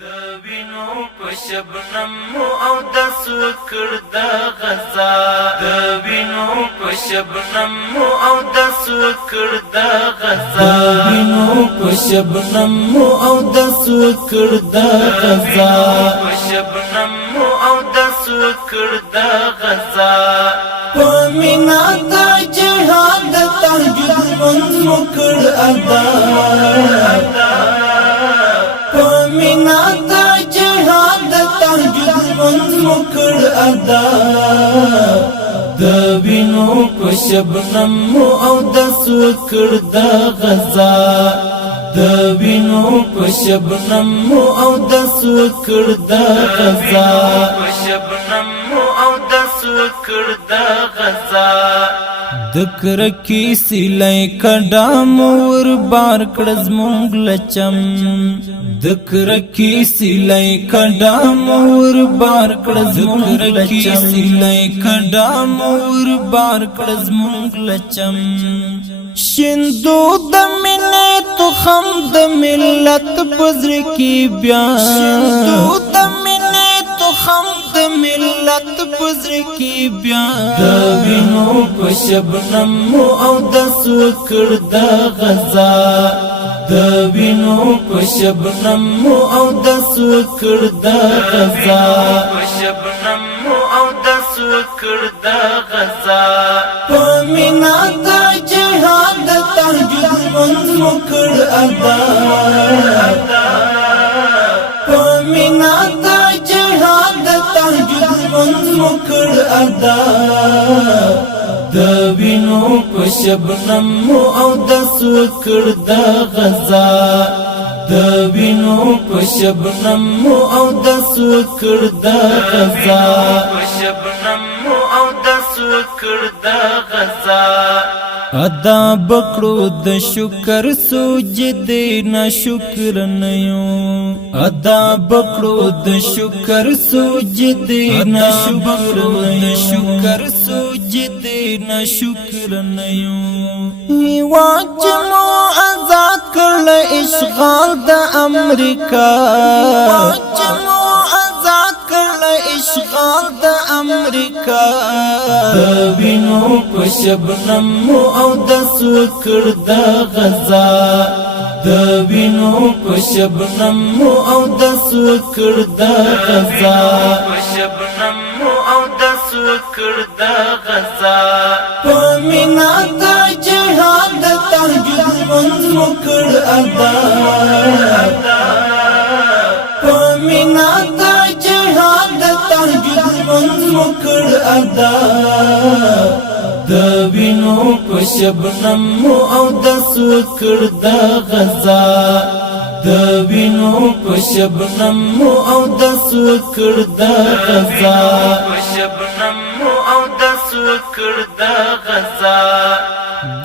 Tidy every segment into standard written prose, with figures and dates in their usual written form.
د وینو په شبنم او د سوکړ د غزا د وینو په شبنم او د سوکړ د غزا د وینو په شبنم او د سوکړ د غزا په شبنم او د سوکړ د غزا په مینا د جهاد تهجد منکر ادا مینا تا جهاد تهجد منکر ادا د وینو په شبنم او د سوکړ د غزا د وینو په شبنم او د سوکړ د غزا په شبنم او د سوکړ د غزا دکر کی سیلای کډا مور بار کړز مونږ لچم دکر کی سیلای کډا مور بار کړز مونږ لچم سیلای کډا مور بار کړز مونږ لچم شندو د مینې تو خم د ملت پزر کی بیا شندو د مینې تو خم د ملت پزر کی بیا د وینو په شبنم او د سوکړ د غزا د وینو په شبنم او د سوکړ د غزا په شبنم او د سوکړ د غزا په مینا د جهاد تهجد منکر ادا په مینا د جهاد تهجد منکر ادا د وینو په شبنم او د سوکړ د غزا د وینو په شبنم او د سوکړ د غزا په شبنم او د سوکړ د غزا ادا بکړو د شکر سوجد نه شکر نه یو ادا بکړو د شکر سوجد نه شکر نه شکر سوجد نه شکر نه یو واجمو آزاد کړل اشغال د امریکا واجمو آزاد کړل اشغال د امریکا د وینو په شبنم او د سوکړ د غزا د وینو په شبنم او د سوکړ د غزا په شبنم او د سوکړ د غزا په مینا د جهاد تهجد منکر ادا په مینا د جهاد تهجد منکر ادا د وینو په شبنم او د سوکړ د غزا د وینو په شبنم او د سوکړ د غزا په شبنم او د سوکړ د غزا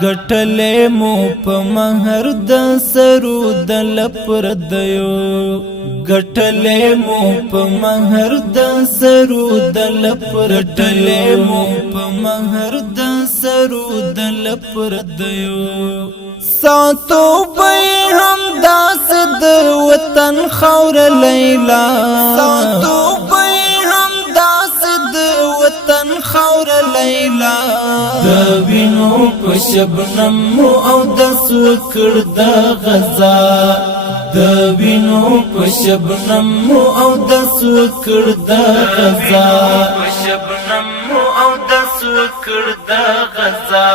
ګټلې مو په مہر د سرو د لپر دیو ګټلې مو په مہر د سرو د لپر ګټلې مو په مہر د سرو د لپر دیو ساتو به هم داس د وطن خور لیلا ساتو به هم داس د وطن خور لیلا د وینو په شبنم او د سوکړ د غزا د وینو په شبنم او د سوکړ د غزا په شبنم او د سوکړ د غزا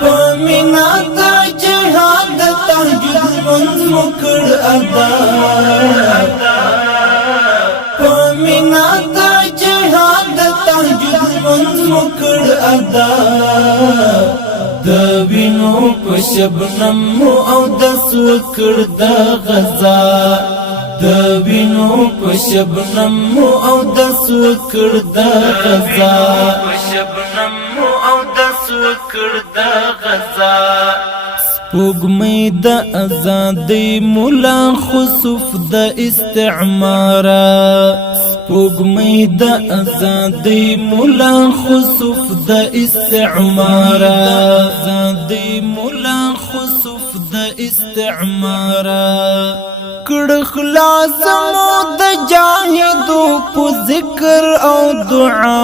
په مینا د جهاد تهجد منکر ادا په مینا د جهاد تهجد منکر ادا د وینو په شبنم او د سوکړ د غزا د وینو په شبنم او د سوکړ د غزا په شبنم او د سوکړ د غزا سپوږمۍ د ازادۍ مولا خسوف د استعمار سپوږمۍ د ازادۍ مولا خسوف د استعمار ازادۍ مولا خسوف د استعمار کړ خلاص مو یادو په ذکر او دعا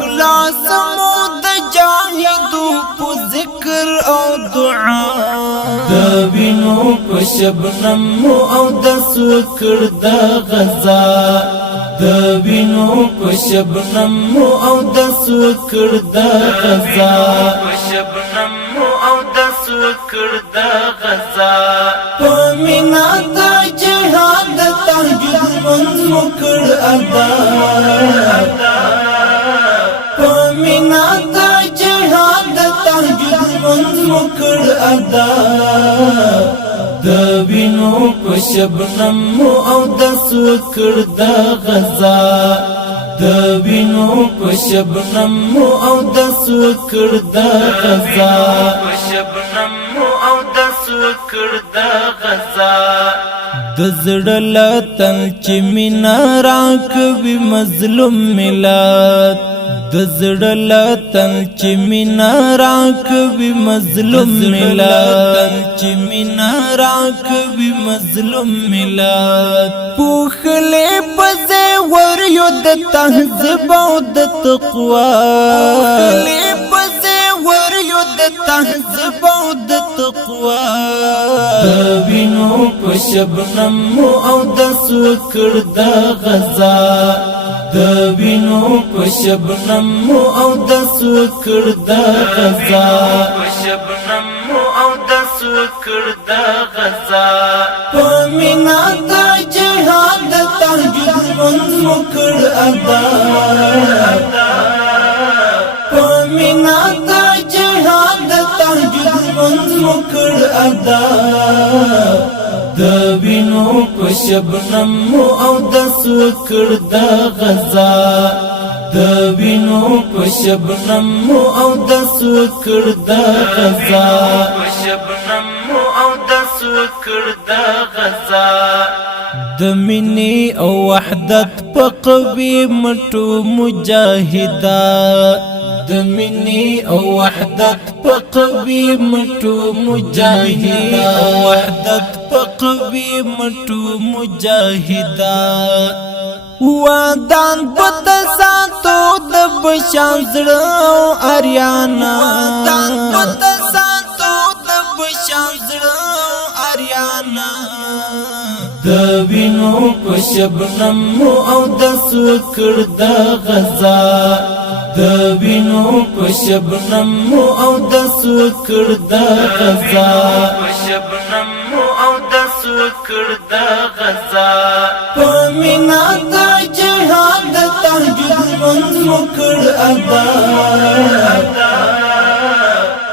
خلاص مو د جاهدو په ذکر او دعا د وینو په شبنم او د سوکړ د غزا د وینو په شبنم او د سوکړ د غزا په شبنم او د سوکړ د غزا په مینا د جهاد تهجد منځ وکړ ادا په مینا د جهاد تهجد منځ وکړ ادا د وینو په شبنم او د سوکړ د غزا د وینو په شبنم او د سوکړ د غزا په شبنم او د سوکړ د غزا د زړه لتن چې مینا راکوي مظلوم ملت د زړه لتن چې مینا راکوي مظلوم ملت چې مینا راکوي مظلوم ملت پوخلې پځه ور یو د تهذیب او د تقوا پوخلې پځه ور یو د تهذیب او د تقوا د وینو په شبنم او د سوکړ د غزا د وینو په شبنم او د سوکړ د غزا په شبنم او د سوکړ د غزا په مینا د جهاد تهجد منځ وکړ ادا په مینا د جهاد تهجد منځ وکړ ادا د وینو په شبنم او د سوکړ د غزا د وینو په شبنم او د سوکړ د غزا په شبنم او د سوکړ د غزا د مینې او وحدت په قوي مټو مجاهدا د مینې او وحدت په قوي مټو مجاهدا وحدت په قوي مټو مجاهدا ودان پت ساتو د بشام زړه اریانا ودان پت ساتو د بشام زړه اریانا د وینو په شبنم او د سوکړ د غزا د وینو په شبنم او د سوکړ د غزا په شبنم او د سوکړ د غزا په مینا د جهاد تهجد منځ وکړ ادا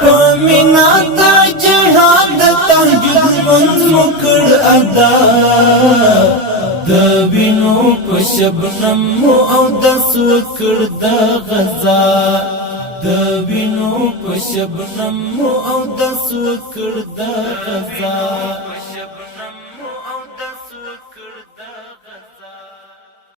په مینا د جهاد تهجد منځ وکړ ادا د وینو په شبنم او د سوکړ د غزا د وینو په شبنم او د سوکړ د غزا